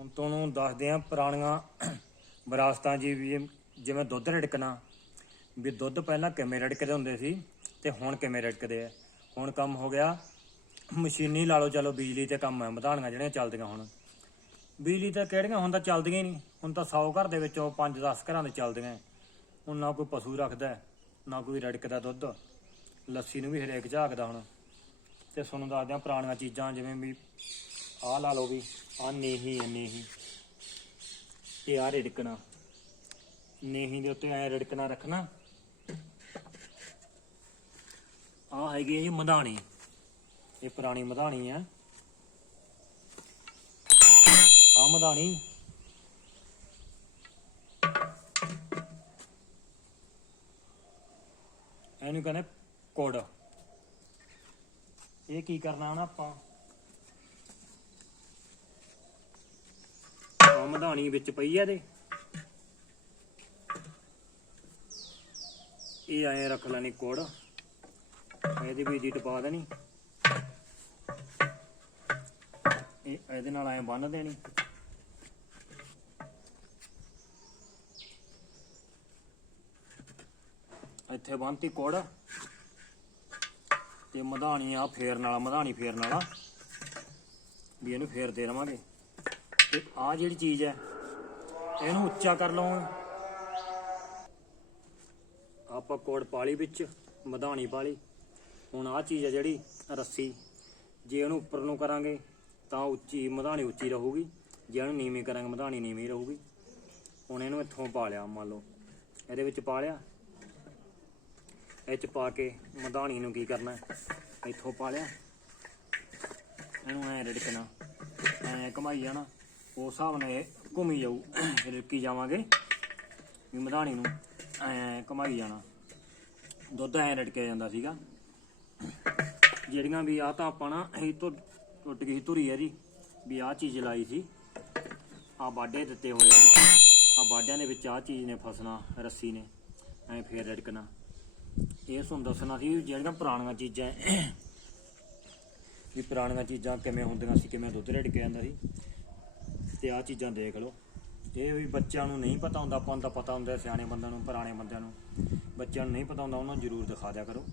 ਹੁਣ ਤੁਹਾਨੂੰ ਦੱਸਦੇ ਆ ਪੁਰਾਣੀਆਂ ਵਿਰਾਸਤਾਂ ਜੀ ਵੀ ਜਿਵੇਂ ਦੁੱਧ ਰੜਕਣਾ ਵੀ ਦੁੱਧ ਪਹਿਲਾਂ ਕਿਵੇਂ ਰੜਕਦੇ ਹੁੰਦੇ ਸੀ ਤੇ ਹੁਣ ਕਿਵੇਂ ਰੜਕਦੇ ਆ ਹੁਣ ਕੰਮ ਹੋ ਗਿਆ ਮਸ਼ੀਨੀ ਲਾ ਲਓ ਚਲੋ ਬਿਜਲੀ ਤੇ ਕੰਮ ਹੈ ਵਧਾਣੀਆਂ ਜਿਹੜੀਆਂ ਚੱਲਦੀਆਂ ਹੁਣ ਬਿਜਲੀ ਤਾਂ ਕਿਹੜੀਆਂ ਹੁਣ ਤਾਂ ਚੱਲਦੀਆਂ ਹੀ ਨਹੀਂ ਹੁਣ ਤਾਂ 100 ਘਰ ਦੇ ਵਿੱਚੋਂ 5-10 ਘਰਾਂ ਦੇ ਚੱਲਦੀਆਂ ਹੁਣ ਨਾ ਕੋਈ ਪਸ਼ੂ ਰੱਖਦਾ ਨਾ ਕੋਈ ਰੜਕਦਾ ਦੁੱਧ ਲੱਸੀ ਨੂੰ ਵੀ ਹਰੇਕ ਝਾਕਦਾ ਹੁਣ ਤੇ ਸੁਣਨ ਦੱਸਦੇ ਆ ਪੁਰਾਣੀਆਂ ਚੀਜ਼ਾਂ ਜਿਵੇਂ ਵੀ ਆ ਲਾ ਲਓ ਵੀ ਆ ਨਹੀਂ ਨਹੀਂ ਇਹ ਆ ਰਿੜਕਣਾ ਨਹੀਂ ਦੇ ਉੱਤੇ ਐ ਰਿੜਕਣਾ ਰੱਖਣਾ ਆ ਹੈਗੀ ਇਹ ਮਧਾਣੀ ਇਹ ਪੁਰਾਣੀ ਮਧਾਣੀ ਆ ਆ ਮਧਾਣੀ ਇਹਨੂੰ ਕਹਿੰਦੇ ਕੋੜ ਇਹ ਕੀ ਕਰਨਾ ਹੁਣ ਆਪਾਂ ਮਧਾਣੀ ਵਿੱਚ ਪਈ ਆ ਦੇ ਇਹ ਐ ਰੱਖ ਲੈਣੀ ਕੋੜ ਇਹਦੀ ਵੀ ਜੀਟ ਪਾ ਦੇਣੀ ਇਹ ਇਹਦੇ ਨਾਲ ਐ ਬੰਨ ਦੇਣੀ ਇੱਥੇ ਬੰਨਤੀ ਕੋੜ ਤੇ ਮਧਾਣੀ ਆ ਫੇਰਨ ਵਾਲਾ ਮਧਾਣੀ ਫੇਰਨ ਵਾਲਾ ਵੀ ਇਹਨੂੰ ਫੇਰਦੇ ਰਵਾਂਗੇ ਤੇ ਆ ਜਿਹੜੀ ਚੀਜ਼ ਹੈ ਇਹਨੂੰ ਉੱਚਾ ਕਰ ਲਓ ਆਪਾਂ ਕੋੜ ਪਾਲੀ ਵਿੱਚ ਮਧਾਣੀ ਪਾਲੀ ਹੁਣ ਆ ਚੀਜ਼ ਹੈ ਜਿਹੜੀ ਰੱਸੀ ਜੇ ਇਹਨੂੰ ਉੱਪਰ ਨੂੰ ਕਰਾਂਗੇ ਤਾਂ ਉੱਚੀ ਮਧਾਣੀ ਉੱਚੀ ਰਹੂਗੀ ਜੇ ਇਹਨੂੰ ਨੀਵੇਂ ਕਰਾਂਗੇ ਮਧਾਣੀ ਨੀਵੇਂ ਰਹੂਗੀ ਹੁਣ ਇਹਨੂੰ ਇੱਥੋਂ ਪਾ ਲਿਆ ਮੰਨ ਲਓ ਇਹਦੇ ਵਿੱਚ ਪਾ ਲਿਆ ਇਹ ਚ ਪਾ ਕੇ ਮਧਾਣੀ ਨੂੰ ਕੀ ਕਰਨਾ ਇੱਥੋਂ ਪਾ ਲਿਆ ਇਹਨੂੰ ਐ ਰੜਕਣਾ ਐ ਕਮਾਈ ਜਾਣਾ ਉਸ ਹਿਸਾਬ ਨਾਲ ਇਹ ਘੁੰਮੀ ਜਾਊ ਕੀ ਜਾਵਾਂਗੇ ਵੀ ਮਧਾਣੀ ਨੂੰ ਐ ਕਮਾਈ ਜਾਣਾ ਦੁੱਧ ਐ ਰੜਕਿਆ ਜਾਂਦਾ ਸੀਗਾ ਜਿਹੜੀਆਂ ਵੀ ਆ ਤਾਂ ਆਪਾਂ ਨਾ ਇਹ ਤੋਂ ਟੁੱਟ ਗਈ ਧੁਰੀ ਹੈ ਜੀ ਵੀ ਆ ਚੀਜ਼ ਲਾਈ ਸੀ ਆ ਬਾਡੇ ਦਿੱਤੇ ਹੋਏ ਆ ਆ ਬਾਡਿਆਂ ਦੇ ਵਿੱਚ ਆ ਚੀਜ਼ ਨੇ ਫਸਣਾ ਰੱਸੀ ਨੇ ਐ ਫੇਰ ਰੜਕਣਾ ਇਹ ਤੁਹਾਨੂੰ ਦੱਸਣਾ ਸੀ ਜਿਹੜੀਆਂ ਪੁਰਾਣੀਆਂ ਚੀਜ਼ਾਂ ਵੀ ਪੁਰਾਣੀਆਂ ਚੀਜ਼ਾਂ ਕਿਵੇਂ ਹੁੰਦੀਆਂ ਸੀ ਕਿਵੇਂ ਦੁੱਧ ਰੜਕਿਆ ਜਾਂਦਾ ਸੀ ਤੇ ਆ ਚੀਜ਼ਾਂ ਦੇਖ ਲਓ ਇਹ ਵੀ ਬੱਚਿਆਂ ਨੂੰ ਨਹੀਂ ਪਤਾ ਹੁੰਦਾ ਆਪਾਂ ਨੂੰ ਤਾਂ ਪਤਾ ਹੁੰਦਾ ਸਿਆਣੇ ਬੰਦਿਆਂ ਨੂੰ ਪੁਰਾਣੇ ਬੰਦਿਆਂ ਨੂੰ ਬੱਚਿਆਂ ਨੂੰ ਨਹੀਂ ਪਤਾ ਹੁੰਦਾ ਉਹਨਾਂ ਨੂੰ ਜ਼ਰੂਰ ਦਿਖਾ ਦਿਆ ਕਰੋ